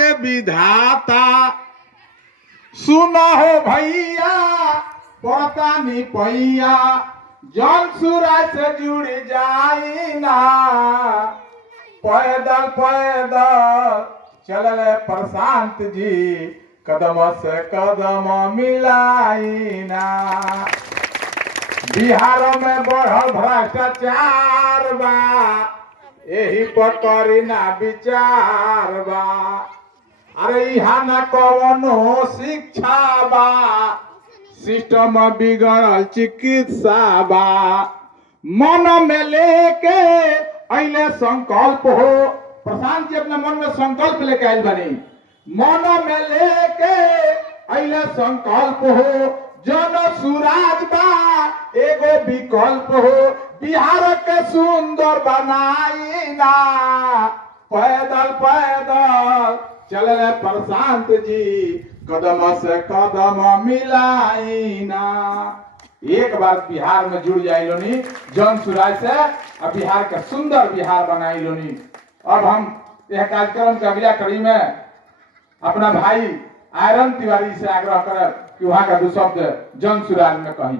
आगे विधाता सुनो हो भैया पड़तानी पैया जन सूरज से जुड़ जाई ना पैदल पैदल चलले प्रशांत जी कदम से कदम मिलाई ना बिहार में बढ़ल भ्रष्टाचार बा यही पर करी ना विचार बा अरे यहाँ न कवनो शिक्षा बा सिस्टम बिगड़ल चिकित्सा बा मन में लेके अइले संकल्प हो प्रशांत जी अपने मन में संकल्प लेके आइल बनी मन में लेके अइले संकल्प हो जन सुराज बा एगो विकल्प हो बिहार के सुंदर बनाई ना पैदल पैदल चले प्रशांत जी कदम से कदम मिलाई ना एक बार बिहार में जुड़ जाए लोनी जन सुराज से अब बिहार का सुंदर बिहार बनाई लोनी। अब हम यह कार्यक्रम के अगला कड़ी में अपना भाई आयरन तिवारी से आग्रह करें कि वहां का दो शब्द जन सुराज में कहीं।